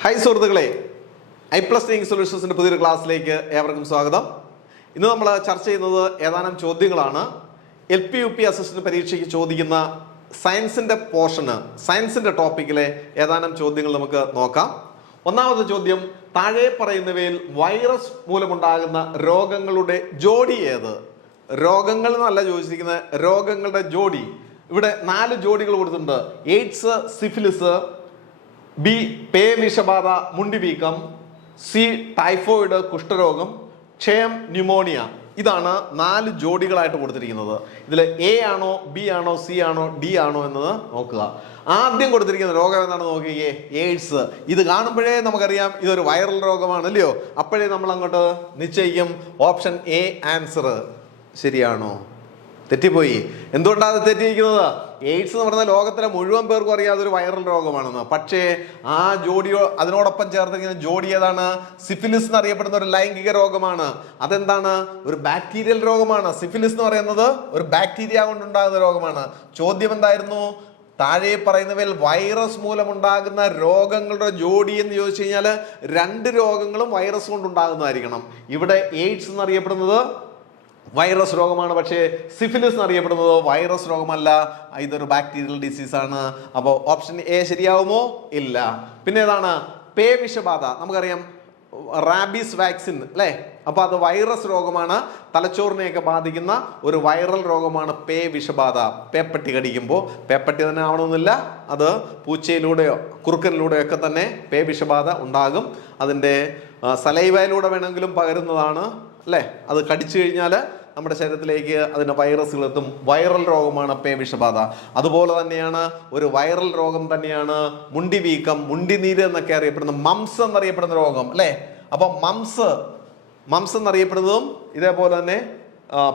Hi സുഹൃത്തുക്കളെ, EyePlus training സൊല്യൂഷൻസിന്റെ പുതിയൊരു ക്ലാസ്സിലേക്ക് ഏവർക്കും സ്വാഗതം. ഇന്ന് നമ്മൾ ചർച്ച ചെയ്യുന്നത് ഏതാനും ചോദ്യങ്ങളാണ്. LP-UP അസിസ്റ്റന്റ് പരീക്ഷയ്ക്ക് ചോദിക്കുന്ന സയൻസിന്റെ പോർഷന്, സയൻസിന്റെ ടോപ്പിക്കിലെ ഏതാനും ചോദ്യങ്ങൾ നമുക്ക് നോക്കാം. ഒന്നാമത്തെ ചോദ്യം, താഴെ പറയുന്നവയിൽ വൈറസ് മൂലമുണ്ടാകുന്ന രോഗങ്ങളുടെ ജോഡി ഏത്? രോഗങ്ങൾ എന്നല്ല ചോദിച്ചിരിക്കുന്നത്, രോഗങ്ങളുടെ ജോഡി. ഇവിടെ 4 ജോഡികൾ കൊടുത്തിട്ടുണ്ട്. എയ്ഡ്സ്, സിഫിലിസ്, ബി പേ വിഷബാധ മുണ്ടിവീക്കം, സി ടൈഫോയിഡ് കുഷ്ഠരോഗം, ക്ഷയം ന്യൂമോണിയ. ഇതാണ് 4 ജോഡികളായിട്ട് കൊടുത്തിരിക്കുന്നത്. ഇതിൽ എ ആണോ, ബി ആണോ, സി ആണോ, ഡി ആണോ എന്നത് നോക്കുക. ആദ്യം കൊടുത്തിരിക്കുന്ന രോഗം എന്താണ് നോക്കിയേ? എയ്ഡ്സ്. ഇത് കാണുമ്പോഴേ നമുക്കറിയാം ഇതൊരു വൈറൽ രോഗമാണല്ലയോ. അപ്പോഴേ നമ്മൾ അങ്ങോട്ട് നിശ്ചയിക്കും ഓപ്ഷൻ എ ആൻസർ. ശരിയാണോ? തെറ്റിപ്പോയി. എന്തുകൊണ്ടാണ് അത് തെറ്റിയിരിക്കുന്നത്? എയ്ഡ്സ് എന്ന് പറയുന്ന ലോകത്തിലെ മുഴുവൻ പേർക്കും അറിയാതെ ഒരു വൈറൽ രോഗമാണെന്ന്. പക്ഷേ ആ ജോഡിയോ അതിനോടൊപ്പം ചേർത്തിരിക്കുന്ന ജോഡി ഏതാണ്? സിഫിലിസ് എന്നറിയപ്പെടുന്ന ഒരു ലൈംഗിക രോഗമാണ്. അതെന്താണ്? ഒരു ബാക്ടീരിയൽ രോഗമാണ്. സിഫിലിസ് എന്ന് പറയുന്നത് ഒരു ബാക്ടീരിയ കൊണ്ടുണ്ടാകുന്ന രോഗമാണ്. ചോദ്യം എന്തായിരുന്നു? താഴെ പറയുന്നവയിൽ വൈറസ് മൂലമുണ്ടാകുന്ന രോഗങ്ങളുടെ ജോഡി എന്ന് ചോദിച്ചു കഴിഞ്ഞാൽ 2 രോഗങ്ങളും വൈറസ് കൊണ്ടുണ്ടാകുന്നതായിരിക്കണം. ഇവിടെ എയ്ഡ്സ് എന്നറിയപ്പെടുന്നത് വൈറസ് രോഗമാണ്, പക്ഷേ സിഫിലിസ് എന്നറിയപ്പെടുന്നത് വൈറസ് രോഗമല്ല, ഇതൊരു ബാക്ടീരിയൽ ഡിസീസ് ആണ്. അപ്പോൾ ഓപ്ഷൻ എ ശരിയാവുമോ? ഇല്ല. പിന്നെ ഏതാണ്? പേ വിഷബാധ. നമുക്കറിയാം റാബീസ് വാക്സിൻ അല്ലേ. അപ്പോൾ അത് വൈറസ് രോഗമാണ്, തലച്ചോറിനെയൊക്കെ ബാധിക്കുന്ന ഒരു വൈറൽ രോഗമാണ് പേ വിഷബാധ. പേപ്പട്ടി കടിക്കുമ്പോൾ, പേപ്പട്ടി തന്നെ ആവണമെന്നില്ല, അത് പൂച്ചയിലൂടെയോ കുറുക്കനിലൂടെയോ ഒക്കെ തന്നെ പേ വിഷബാധ ഉണ്ടാകും. അതിൻ്റെ സലൈവയിലൂടെ വേണമെങ്കിലും പകരുന്നതാണ് അല്ലേ. അത് കടിച്ചു കഴിഞ്ഞാൽ നമ്മുടെ ശരീരത്തിലേക്ക് അതിൻ്റെ വൈറസുകൾ എത്തും. വൈറൽ രോഗമാണ് പേ വിഷബാധ. അതുപോലെ തന്നെയാണ് ഒരു വൈറൽ രോഗം തന്നെയാണ് മുണ്ടിവീക്കം, മുണ്ടിനീര് എന്നൊക്കെ അറിയപ്പെടുന്ന മംസ് എന്നറിയപ്പെടുന്ന രോഗം അല്ലേ. അപ്പം മംസ് എന്നറിയപ്പെടുന്നതും ഇതേപോലെ തന്നെ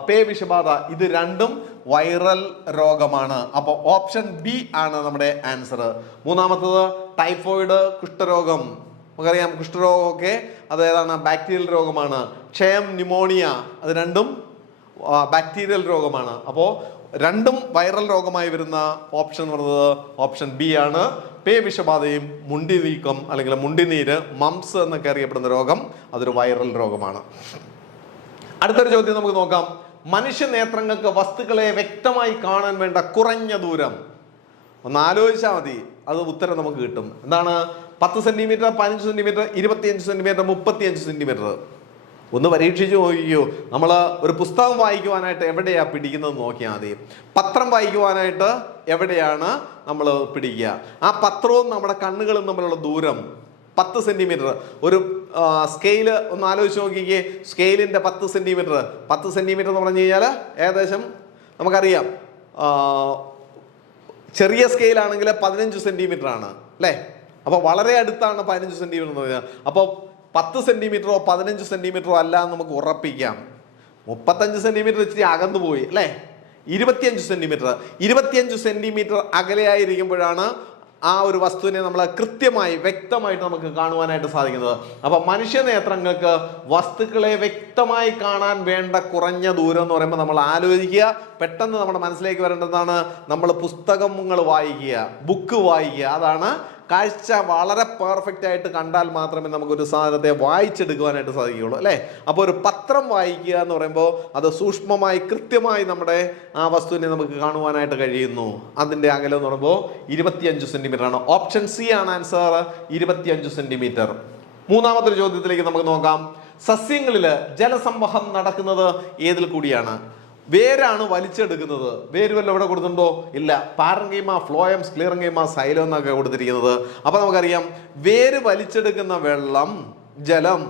പേ വിഷബാധ, ഇത് രണ്ടും വൈറൽ രോഗമാണ്. അപ്പോൾ ഓപ്ഷൻ ബി ആണ് നമ്മുടെ ആൻസർ. മൂന്നാമത്തത് ടൈഫോയിഡ് കുഷ്ഠരോഗം. നമുക്കറിയാം കുഷ്ഠരോഗമൊക്കെ അത് ഏതാണ്? ബാക്ടീരിയൽ രോഗമാണ്. ക്ഷയം ന്യൂമോണിയ, അത് രണ്ടും ബാക്ടീരിയൽ രോഗമാണ്. അപ്പോൾ രണ്ടും വൈറൽ രോഗമായി വരുന്ന ഓപ്ഷൻ എന്ന് പറയുന്നത് ഓപ്ഷൻ ബി ആണ്. പേ വിഷബാധയും മുണ്ടിവീക്കം അല്ലെങ്കിൽ മുണ്ടിനീര്, മംസ് എന്നൊക്കെ അറിയപ്പെടുന്ന രോഗം, അതൊരു വൈറൽ രോഗമാണ്. അടുത്തൊരു ചോദ്യം നമുക്ക് നോക്കാം. മനുഷ്യ നേത്രങ്ങൾക്ക് വസ്തുക്കളെ വ്യക്തമായി കാണാൻ വേണ്ട കുറഞ്ഞ ദൂരം. ഒന്ന് ആലോചിച്ചാൽ മതി, അത് ഉത്തരം നമുക്ക് കിട്ടും. എന്താണ്? 10 സെന്റിമീറ്റർ, 15 സെന്റിമീറ്റർ, 25 സെന്റിമീറ്റർ, 35 സെന്റിമീറ്റർ. ഒന്ന് പരീക്ഷിച്ച് നോക്കിയോ. നമ്മൾ ഒരു പുസ്തകം വായിക്കുവാനായിട്ട് എവിടെയാ പിടിക്കുന്നത് നോക്കിയാൽ മതി. പത്രം വായിക്കുവാനായിട്ട് എവിടെയാണ് നമ്മൾ പിടിക്കുക? ആ പത്രവും നമ്മുടെ കണ്ണുകളും തമ്മിലുള്ള ദൂരം 10 സെന്റിമീറ്റർ. ഒരു സ്കെയില് ഒന്ന് ആലോചിച്ച് നോക്കിക്കേ. സ്കെയിലിന്റെ 10 സെന്റിമീറ്റർ. 10 സെന്റിമീറ്റർ എന്ന് പറഞ്ഞു കഴിഞ്ഞാൽ ഏകദേശം നമുക്കറിയാം ചെറിയ സ്കെയിലാണെങ്കിൽ 15 സെന്റിമീറ്റർ ആണ് അല്ലേ. അപ്പോൾ വളരെ അടുത്താണ് 15 സെന്റിമീറ്റർ എന്ന് പറഞ്ഞാൽ. അപ്പോൾ 10 സെന്റിമീറ്ററോ 15 സെന്റിമീറ്ററോ അല്ല എന്ന് നമുക്ക് ഉറപ്പിക്കാം. 35 സെന്റിമീറ്റർ ഇച്ചിരി അകന്നു പോയി അല്ലേ. 25 സെന്റിമീറ്റർ 25 സെന്റിമീറ്റർ അകലെയായിരിക്കുമ്പോഴാണ് ആ ഒരു വസ്തുവിനെ നമ്മൾ കൃത്യമായി വ്യക്തമായിട്ട് നമുക്ക് കാണുവാനായിട്ട് സാധിക്കുന്നത്. അപ്പൊ മനുഷ്യ നേത്രങ്ങൾക്ക് വസ്തുക്കളെ വ്യക്തമായി കാണാൻ വേണ്ട കുറഞ്ഞ ദൂരം എന്ന് പറയുമ്പോൾ നമ്മൾ ആലോചിക്കുക, പെട്ടെന്ന് നമ്മുടെ മനസ്സിലേക്ക് വരേണ്ടതാണ് നമ്മൾ പുസ്തകങ്ങൾ വായിക്കുക, ബുക്ക് വായിക്കുക. അതാണ് കാഴ്ച വളരെ പെർഫെക്റ്റ് ആയിട്ട് കണ്ടാൽ മാത്രമേ നമുക്കൊരു സാധനത്തെ വായിച്ചെടുക്കുവാനായിട്ട് സാധിക്കുകയുള്ളൂ അല്ലേ. അപ്പോൾ ഒരു പത്രം വായിക്കുക എന്ന് പറയുമ്പോൾ അത് സൂക്ഷ്മമായി കൃത്യമായി നമ്മുടെ ആ വസ്തുവിനെ നമുക്ക് കാണുവാനായിട്ട് കഴിയുന്നു. അതിൻ്റെ അകലം എന്ന് പറയുമ്പോൾ 25 സെന്റിമീറ്റർ ആണ്. ഓപ്ഷൻ സി ആണ് ആൻസർ, 25 സെന്റിമീറ്റർ. മൂന്നാമത്തെ ചോദ്യത്തിലേക്ക് നമുക്ക് നോക്കാം. സസ്യങ്ങളിൽ ജലസംവഹം നടക്കുന്നത് ഏതിൽ കൂടിയാണ്? വേരാണ് വലിച്ചെടുക്കുന്നത്. വേര് വല്ല എവിടെ കൊടുത്തിട്ടുണ്ടോ? ഇല്ല. പാരങ്കൈമ, ഫ്ലോയം, സ്ക്ലീറങ്കൈമ, സൈലം എന്നൊക്കെ കൊടുത്തിരിക്കുന്നത്. അപ്പൊ നമുക്കറിയാം വേര് വലിച്ചെടുക്കുന്ന വെള്ളം, ജലം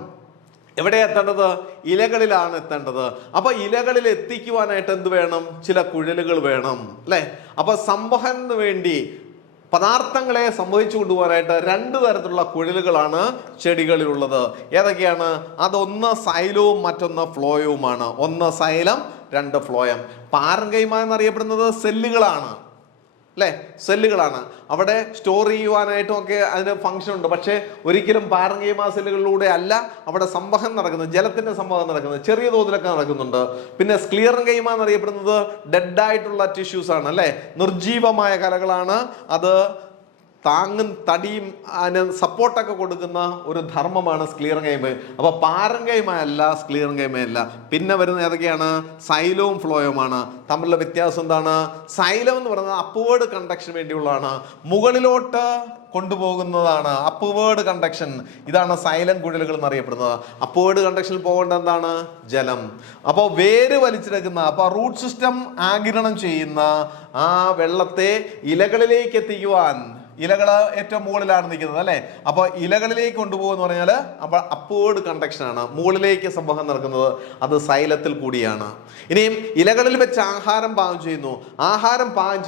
എവിടെ എത്തേണ്ടത്? ഇലകളിലാണ് എത്തേണ്ടത്. അപ്പൊ ഇലകളിൽ എത്തിക്കുവാനായിട്ട് എന്ത് വേണം? ചില കുഴലുകൾ വേണം അല്ലെ. അപ്പൊ സംവഹനത്തിന് വേണ്ടി പദാർത്ഥങ്ങളെ സംഭവിച്ചു കൊണ്ടുപോകാനായിട്ട് 2 തരത്തിലുള്ള കുഴലുകളാണ് ചെടികളിലുള്ളത്. ഏതൊക്കെയാണ്? അതൊന്ന് സൈലവും മറ്റൊന്ന് ഫ്ലോയവുമാണ്. ഒന്ന് സൈലം, 2 ഫ്ലോയം. പാരങ്കൈമ എന്നറിയപ്പെടുന്നത് സെല്ലുകളാണ് അല്ലേ, സെല്ലുകളാണ്. അവിടെ സ്റ്റോർ ചെയ്യുവാനായിട്ടും ഒക്കെ അതിന് ഫംഗ്ഷൻ ഉണ്ട്. പക്ഷേ ഒരിക്കലും പാരങ്കൈമ സെല്ലുകളിലൂടെ അല്ല അവിടെ സംവഹനം നടക്കുന്നത്, ജലത്തിന്റെ സംവഹനം നടക്കുന്നത്. ചെറിയ തോതിലൊക്കെ നടക്കുന്നുണ്ട്. പിന്നെ സ്ക്ലീറങ്കൈമ എന്നറിയപ്പെടുന്നത് ഡെഡ് ആയിട്ടുള്ള ടിഷ്യൂസ് ആണ് അല്ലേ, നിർജീവമായ കലകളാണ്. അത് താങ്ങും തടിയും അതിന് സപ്പോർട്ടൊക്കെ കൊടുക്കുന്ന ഒരു ധർമ്മമാണ് സ്ക്ലീറൻകൈമ. അപ്പോൾ പാരൻകൈമയല്ല, സ്ക്ലീറൻകൈമയല്ല. പിന്നെ വരുന്ന ഏതൊക്കെയാണ്? സൈലവും ഫ്ലോയുമാണ്. തമ്മിലുള്ള വ്യത്യാസം എന്താണ്? സൈലം എന്ന് പറയുന്നത് അപ്വേർഡ് കണ്ടക്ഷൻ വേണ്ടിയുള്ളതാണ്, മുകളിലോട്ട് കൊണ്ടുപോകുന്നതാണ്, അപ്വേർഡ് കണ്ടക്ഷൻ. ഇതാണ് സൈലം കുഴലുകൾ എന്നറിയപ്പെടുന്നത്. അപ്വേർഡ് കണ്ടക്ഷനിൽ പോകേണ്ട എന്താണ്? ജലം. അപ്പോൾ വേര് വലിച്ചെടുക്കുന്ന, അപ്പോൾ റൂട്ട് സിസ്റ്റം ആഗിരണം ചെയ്യുന്ന ആ വെള്ളത്തെ ഇലകളിലേക്ക് എത്തിക്കുവാൻ, ഇലകൾ ഏറ്റവും മുകളിലാണ് നിൽക്കുന്നത് അല്ലേ, അപ്പോൾ ഇലകളിലേക്ക് കൊണ്ടുപോകുമെന്ന് പറഞ്ഞാൽ അപ്പോൾ അപ്വേർഡ് കണ്ടക്ഷൻ ആണ്, മുകളിലേക്ക് സംവഹനം നടക്കുന്നത്. അത് സൈലത്തിൽ കൂടിയാണ്. ഇനിയും ഇലകളിൽ വെച്ച് ആഹാരം പാകം ചെയ്യുന്നു. ആഹാരം പാകം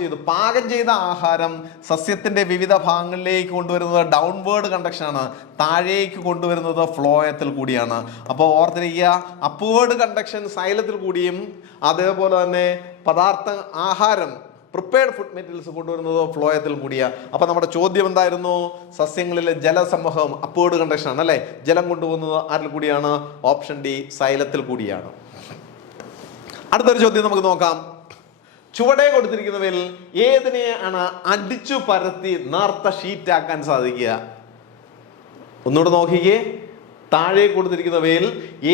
ചെയ്ത ആഹാരം സസ്യത്തിന്റെ വിവിധ ഭാഗങ്ങളിലേക്ക് കൊണ്ടുവരുന്നത് ഡൗൺവേർഡ് കണ്ടക്ഷൻ ആണ്, താഴേക്ക് കൊണ്ടുവരുന്നത് ഫ്ലോയത്തിൽ കൂടിയാണ്. അപ്പോൾ ഓർത്തിരിക്കുക, അപ്വേർഡ് കണ്ടക്ഷൻ സൈലത്തിൽ കൂടിയും, അതേപോലെ തന്നെ ആഹാരം പ്രിപ്പയർഡ് ഫുഡ് മെറ്റീരിയൽസ് കൊണ്ടുവരുന്നത് ഫ്ലോയത്തിൽ കൂടിയാണ്. അപ്പോൾ നമ്മുടെ ചോദ്യം എന്തായിരുന്നു? സസ്യങ്ങളിലെ ജലസംവഹം അപ്വേർഡ് കണ്ടക്ഷൻ ആണ് അല്ലേ. ജലം കൊണ്ടുപോകുന്നത് ആരിൽ കൂടിയാണ്? ഓപ്ഷൻ ഡി, സൈലത്തിൽ കൂടിയാണ്. അടുത്തൊരു ചോദ്യം നമുക്ക് നോക്കാം. ചുവടെ കൊടുത്തിരിക്കുന്നവയിൽ ഏതിനെയാണ് അടിച്ചു പരത്തി നേർത്ത ഷീറ്റാക്കാൻ സാധിക്കുക? ഒന്നുകൂടെ നോക്കിക്കേ. താഴെ കൊടുത്തിരിക്കുന്നവയിൽ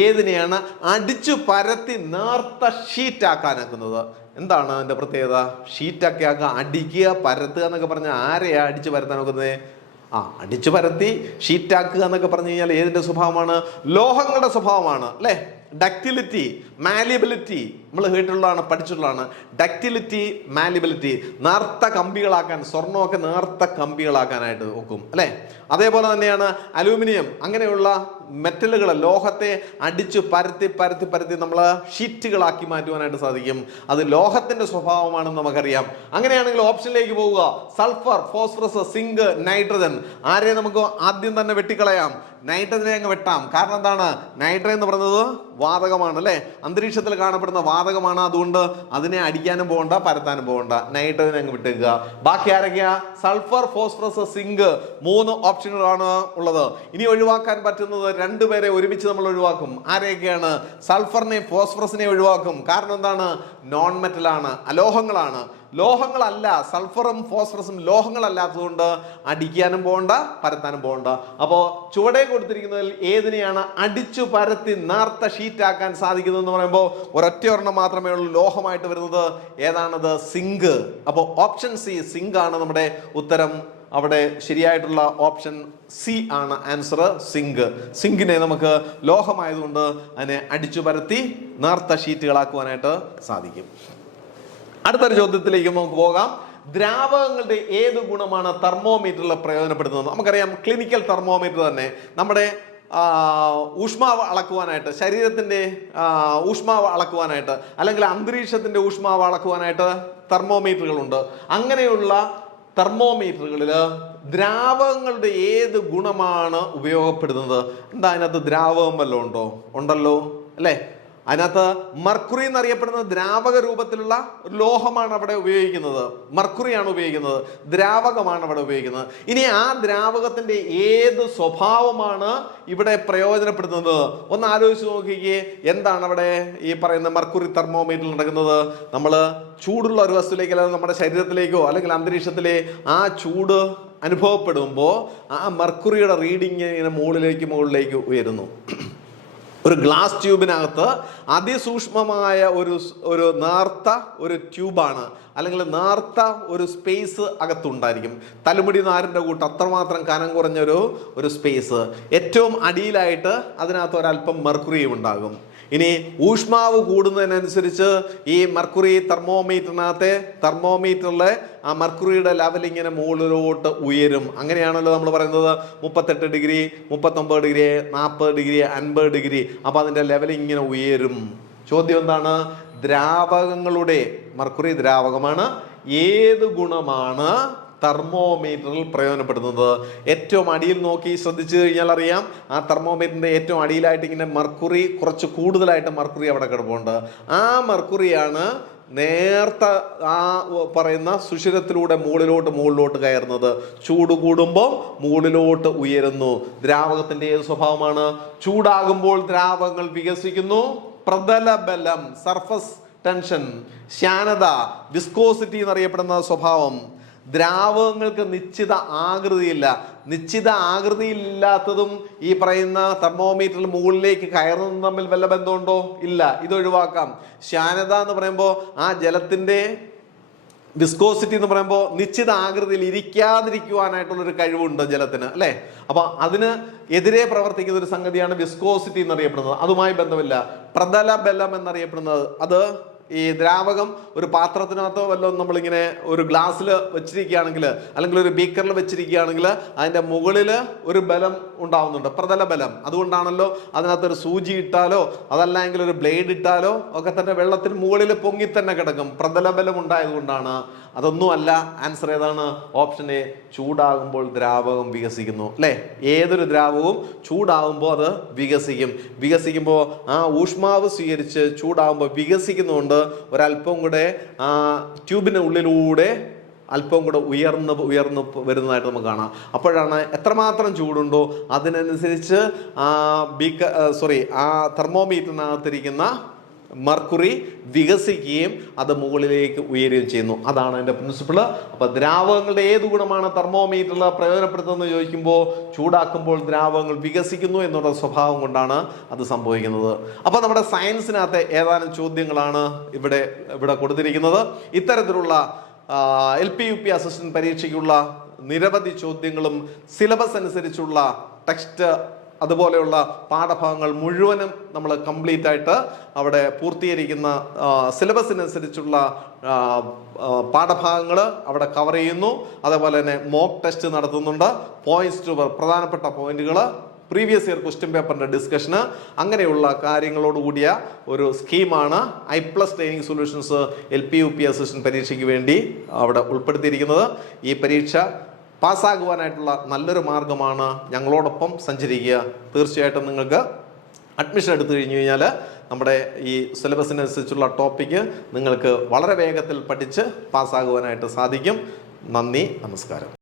ഏതിനെയാണ് അടിച്ചു പരത്തി നേർത്ത ഷീറ്റാക്കാനാക്കുന്നത്? എന്താണ് അതിന്റെ പ്രത്യേകത? ഷീറ്റൊക്കെ ആക്കുക, അടിക്കുക, പരത്തുക എന്നൊക്കെ പറഞ്ഞാൽ ആരെയാ അടിച്ചു പരത്താൻ നോക്കുന്നത്? അടിച്ചു പരത്തി ഷീറ്റാക്കുക എന്നൊക്കെ പറഞ്ഞു കഴിഞ്ഞാൽ ഏതിന്റെ സ്വഭാവമാണ്? ലോഹങ്ങളുടെ സ്വഭാവമാണ് അല്ലേ. ഡക്റ്റിലിറ്റി, മാലിബിലിറ്റി നമ്മൾ കേട്ടിട്ടുള്ളതാണ്, പഠിച്ചിട്ടുള്ളതാണ്. ഡക്റ്റിലിറ്റി, മാലിബിലിറ്റി, നേർത്ത കമ്പികളാക്കാൻ, സ്വർണ്ണമൊക്കെ നേർത്ത കമ്പികളാക്കാനായിട്ട് നോക്കും അല്ലേ. അതേപോലെ തന്നെയാണ് അലൂമിനിയം, അങ്ങനെയുള്ള മെറ്റലുകൾ, ലോഹത്തെ അടിച്ചു പരത്തി നമ്മൾ ഷീറ്റുകളാക്കി മാറ്റുവാനായിട്ട് സാധിക്കും. അത് ലോഹത്തിന്റെ സ്വഭാവമാണെന്ന് നമുക്കറിയാം. അങ്ങനെയാണെങ്കിൽ ഓപ്ഷനിലേക്ക് പോവുക. Sulphur, phosphorus, zinc, nitrogen. ആരെ നമുക്ക് ആദ്യം തന്നെ വെട്ടിക്കളയാം? നൈട്രജനെ അങ്ങ് വെട്ടാം. കാരണം എന്താണ്? നൈട്രജൻ എന്ന് പറയുന്നത് വാതകമാണ് അല്ലേ, അന്തരീക്ഷത്തിൽ കാണപ്പെടുന്ന വാതകമാണ്. അതുകൊണ്ട് അതിനെ അടിക്കാനും പോകണ്ട, പരത്താനും പോകണ്ട, നൈട്രജൻ അങ്ങ് വിട്ടേക്കുക. ബാക്കി ആരൊക്കെയാ? സൾഫർ, ഫോസ്ഫറസ്, സിങ്ക്, 3 ഓപ്ഷനുകളാണ് ഉള്ളത്. ഇനി ഒഴിവാക്കാൻ പറ്റുന്നത് 2 പേരെ ഒരുമിച്ച് നമ്മൾ ഒഴിവാക്കും. ആരെയൊക്കെയാണ്? സൾഫറിനെ, ഫോസ്ഫറസിനെ ഒഴിവാക്കും. കാരണം എന്താണ്? നോൺ മെറ്റലാണ്, അലോഹങ്ങളാണ്. ലോഹങ്ങളല്ല, സൾഫറും ഫോസ്ഫറസും ലോഹങ്ങളല്ലാത്തതുകൊണ്ട് അടിക്കാനും പോകണ്ട, പരത്താനും പോകണ്ട. അപ്പോൾ ചുവടെ കൊടുത്തിരിക്കുന്നതിൽ ഏതിനെയാണ് അടിച്ചു പരത്തി നേർത്ത ഷീറ്റാക്കാൻ സാധിക്കുന്നത് എന്ന് പറയുമ്പോൾ ഒരൊറ്റ ഒരെണ്ണം മാത്രമേ ഉള്ളൂ ലോഹമായിട്ട് വരുന്നത്. ഏതാണത്? സിങ്ക്. അപ്പോൾ ഓപ്ഷൻ സി, സിങ്ക് ആണ് നമ്മുടെ ഉത്തരം. അവിടെ ശരിയായിട്ടുള്ള ഓപ്ഷൻ സി ആണ് ആൻസർ, സിങ്ക്. സിങ്കിനെ നമുക്ക് ലോഹമായതുകൊണ്ട് അതിനെ അടിച്ചു പരത്തി നേർത്ത ഷീറ്റുകളാക്കുവാനായിട്ട് സാധിക്കും. അടുത്തൊരു ചോദ്യത്തിലേക്ക് നമുക്ക് പോകാം. ദ്രാവകങ്ങളുടെ ഏത് ഗുണമാണ് തെർമോമീറ്ററിൽ പ്രയോജനപ്പെടുത്തുന്നത്? നമുക്കറിയാം, ക്ലിനിക്കൽ തെർമോമീറ്റർ തന്നെ നമ്മുടെ ഊഷ്മാവ് അളക്കുവാനായിട്ട്, ശരീരത്തിൻ്റെ ഊഷ്മാവ് അളക്കുവാനായിട്ട്, അല്ലെങ്കിൽ അന്തരീക്ഷത്തിൻ്റെ ഊഷ്മാവ് അളക്കുവാനായിട്ട് തെർമോമീറ്ററുകളുണ്ട്. അങ്ങനെയുള്ള തെർമോമീറ്ററുകളിൽ ദ്രാവകങ്ങളുടെ ഏത് ഗുണമാണ് ഉപയോഗപ്പെടുന്നത്? എന്താ അതിനകത്ത്? ദ്രാവകം വല്ലതും ഉണ്ടോ? ഉണ്ടല്ലോ അല്ലേ. അതിനകത്ത് മർക്കുറി എന്നറിയപ്പെടുന്ന ദ്രാവക രൂപത്തിലുള്ള ലോഹമാണ് അവിടെ ഉപയോഗിക്കുന്നത്. മർക്കുറിയാണ് ഉപയോഗിക്കുന്നത്, ദ്രാവകമാണ് അവിടെ ഉപയോഗിക്കുന്നത്. ഇനി ആ ദ്രാവകത്തിന്റെ ഏത് സ്വഭാവമാണ് ഇവിടെ പ്രയോജനപ്പെടുത്തുന്നത്? ഒന്ന് ആലോചിച്ച് നോക്കിക്കേ. എന്താണ് അവിടെ ഈ പറയുന്ന മർക്കുറി തെർമോമീറ്ററിൽ നടക്കുന്നത്? നമ്മൾ ചൂടുള്ള ഒരു വസ്തുവിലേക്ക്, അല്ലെങ്കിൽ നമ്മുടെ ശരീരത്തിലേക്കോ അല്ലെങ്കിൽ അന്തരീക്ഷത്തിലെ ആ ചൂട് അനുഭവപ്പെടുമ്പോൾ ആ മർക്കുറിയുടെ റീഡിങ് ഇങ്ങനെ മുകളിലേക്ക് ഉയരുന്നു. ഒരു ഗ്ലാസ് ട്യൂബിനകത്ത് അതിസൂക്ഷ്മമായ ഒരു നേർത്ത ഒരു ട്യൂബാണ്, അല്ലെങ്കിൽ നേർത്ത ഒരു സ്പേസ് അകത്തുണ്ടായിരിക്കും. തലമുടി നാരിൻ്റെ കൂട്ട് അത്രമാത്രം കനം കുറഞ്ഞൊരു സ്പേസ്. ഏറ്റവും അടിയിലായിട്ട് അതിനകത്ത് ഒരല്പം മെർക്കുറിയും ഉണ്ടാകും. ഇനി ഊഷ്മാവ് കൂടുന്നതിനനുസരിച്ച് ഈ മെർക്കുറി തെർമോമീറ്ററിലെ ആ മെർക്കുറിയുടെ ലെവൽ ഇങ്ങനെ മുകളിലോട്ട് ഉയരും. അങ്ങനെയാണല്ലോ നമ്മൾ പറയുന്നത് 38 ഡിഗ്രി, 39 ഡിഗ്രി, 40 ഡിഗ്രി, 50 ഡിഗ്രി. അപ്പോൾ അതിൻ്റെ ലെവൽ ഇങ്ങനെ ഉയരും. ചോദ്യം എന്താണ്? ദ്രാവകങ്ങളുടെ, മെർക്കുറി ദ്രാവകമാണ്, ഏത് ഗുണമാണ് തെർമോമീറ്ററിൽ പ്രയോജനപ്പെടുന്നത്? ഏറ്റവും അടിയിൽ നോക്കി ശ്രദ്ധിച്ചു കഴിഞ്ഞാൽ അറിയാം, ആ തെർമോമീറ്ററിന്റെ ഏറ്റവും അടിയിലായിട്ട് ഇങ്ങനെ മെർക്കുറി, കുറച്ച് കൂടുതലായിട്ട് മെർക്കുറി അവിടെ കിടപ്പുണ്ട്. ആ മെർക്കുറിയാണ് നേർത്ത ആ പറയുന്ന സുഷിരത്തിലൂടെ മുകളിലോട്ട് കയറുന്നത്. ചൂട് കൂടുമ്പോൾ മുകളിലോട്ട് ഉയരുന്നു. ദ്രാവകത്തിന്റെ ഏത് സ്വഭാവമാണ്? ചൂടാകുമ്പോൾ ദ്രാവകങ്ങൾ വികസിക്കുന്നു. പ്രതലബലം, സർഫസ് ടെൻഷൻ, ശ്യാനത, വിസ്കോസിറ്റി എന്നറിയപ്പെടുന്ന സ്വഭാവം. ദ്രാവകങ്ങൾക്ക് നിശ്ചിത ആകൃതിയില്ല. നിശ്ചിത ആകൃതിയില്ലാത്തതും ഈ പറയുന്ന തെർമോമീറ്ററിൽ മുകളിലേക്ക് കയറുന്നതും തമ്മിൽ വല്ല ബന്ധമുണ്ടോ? ഇല്ല. ഇതൊഴിവാക്കാം. ശ്യാനത എന്ന് പറയുമ്പോൾ ആ ജലത്തിന്റെ വിസ്കോസിറ്റി എന്ന് പറയുമ്പോൾ നിശ്ചിത ആകൃതിയിൽ ഇരിക്കാതിരിക്കുവാനായിട്ടുള്ളൊരു കഴിവുണ്ട് ജലത്തിന്, അല്ലേ? അപ്പൊ അതിന് എതിരെ പ്രവർത്തിക്കുന്ന ഒരു സംഗതിയാണ് വിസ്കോസിറ്റി എന്നറിയപ്പെടുന്നത്. അതുമായി ബന്ധമില്ല. പ്രതല ബലം എന്നറിയപ്പെടുന്നത്, അത് ഈ ദ്രാവകം ഒരു പാത്രത്തിനകത്തോ വല്ലതും നമ്മളിങ്ങനെ ഒരു ഗ്ലാസ്സിൽ വെച്ചിരിക്കുകയാണെങ്കിൽ അല്ലെങ്കിൽ ഒരു ബീക്കറിൽ വെച്ചിരിക്കുകയാണെങ്കിൽ അതിൻ്റെ മുകളിൽ ഒരു ബലം ഉണ്ടാവുന്നുണ്ട്, പ്രതല ബലം. അതുകൊണ്ടാണല്ലോ അതിനകത്തൊരു സൂചി ഇട്ടാലോ അതല്ലെങ്കിൽ ഒരു ബ്ലേഡ് ഇട്ടാലോ ഒക്കെ തന്നെ വെള്ളത്തിന് മുകളിൽ പൊങ്ങി തന്നെ കിടക്കും. പ്രതല ബലം ഉണ്ടായതുകൊണ്ടാണ്. അതൊന്നുമല്ല. ആൻസർ ഏതാണ്? Option A. ചൂടാകുമ്പോൾ ദ്രാവകം വികസിക്കുന്നു, അല്ലേ? ഏതൊരു ദ്രാവകവും ചൂടാകുമ്പോൾ അത് വികസിക്കുമ്പോൾ ആ ഊഷ്മാവ് സ്വീകരിച്ച് ചൂടാകുമ്പോൾ വികസിക്കുന്നുണ്ട്. ഒരല്പം കൂടെ ആ ട്യൂബിന് ഉള്ളിലൂടെ അല്പം കൂടെ ഉയർന്ന് വരുന്നതായിട്ട് നമുക്ക് കാണാം. അപ്പോഴാണ് എത്രമാത്രം ചൂടുണ്ടോ അതിനനുസരിച്ച് ആ തെർമോമീറ്ററിനകത്തിരിക്കുന്ന മർക്കുറി വികസിക്കുകയും അത് മുകളിലേക്ക് ഉയരുകയും ചെയ്യുന്നു. അതാണ് അതിൻ്റെ പ്രിൻസിപ്പിൾ. അപ്പോൾ ദ്രാവകങ്ങളുടെ ഏത് ഗുണമാണ് തെർമോമീറ്ററിൽ പ്രയോജനപ്പെടുത്തുന്നത് ചോദിക്കുമ്പോൾ ചൂടാക്കുമ്പോൾ ദ്രാവകങ്ങൾ വികസിക്കുന്നു എന്നുള്ള സ്വഭാവം കൊണ്ടാണ് അത് സംഭവിക്കുന്നത്. അപ്പോൾ നമ്മുടെ സയൻസിനകത്തെ ഏതാനും ചോദ്യങ്ങളാണ് ഇവിടെ കൊടുത്തിരിക്കുന്നത്. ഇത്തരത്തിലുള്ള LP-UP അസിസ്റ്റന്റ് പരീക്ഷയ്ക്കുള്ള നിരവധി ചോദ്യങ്ങളും സിലബസ് അനുസരിച്ചുള്ള ടെക്സ്റ്റ് അതുപോലെയുള്ള പാഠഭാഗങ്ങൾ മുഴുവനും നമ്മൾ കംപ്ലീറ്റ് ആയിട്ട് അവിടെ പൂർത്തീകരിക്കുന്ന സിലബസിനനുസരിച്ചുള്ള പാഠഭാഗങ്ങൾ അവിടെ കവർ ചെയ്യുന്നു. അതേപോലെ തന്നെ മോക്ക് ടെസ്റ്റ് നടത്തുന്നുണ്ട്. പോയിന്റ്സ് ടു പ്രധാനപ്പെട്ട പോയിന്റുകൾ, പ്രീവിയസ് ഇയർ ക്വസ്റ്റ്യൻ പേപ്പറിൻ്റെ ഡിസ്കഷന്, അങ്ങനെയുള്ള കാര്യങ്ങളോടുകൂടിയ ഒരു സ്കീമാണ് I+ training solutions LP-UP assistant പരീക്ഷയ്ക്ക് വേണ്ടി അവിടെ ഉൾപ്പെടുത്തിയിരിക്കുന്നത്. ഈ പരീക്ഷ പാസ്സാകുവാനായിട്ടുള്ള നല്ലൊരു മാർഗമാണ് ഞങ്ങളോടൊപ്പം സഞ്ചരിക്കുക. തീർച്ചയായിട്ടും നിങ്ങൾക്ക് അഡ്മിഷൻ എടുത്തു കഴിഞ്ഞാൽ നമ്മുടെ ഈ സിലബസിനനുസരിച്ചുള്ള ടോപ്പിക്ക് നിങ്ങൾക്ക് വളരെ വേഗത്തിൽ പഠിച്ച് പാസ്സാകുവാനായിട്ട് സാധിക്കും. നന്ദി, നമസ്കാരം.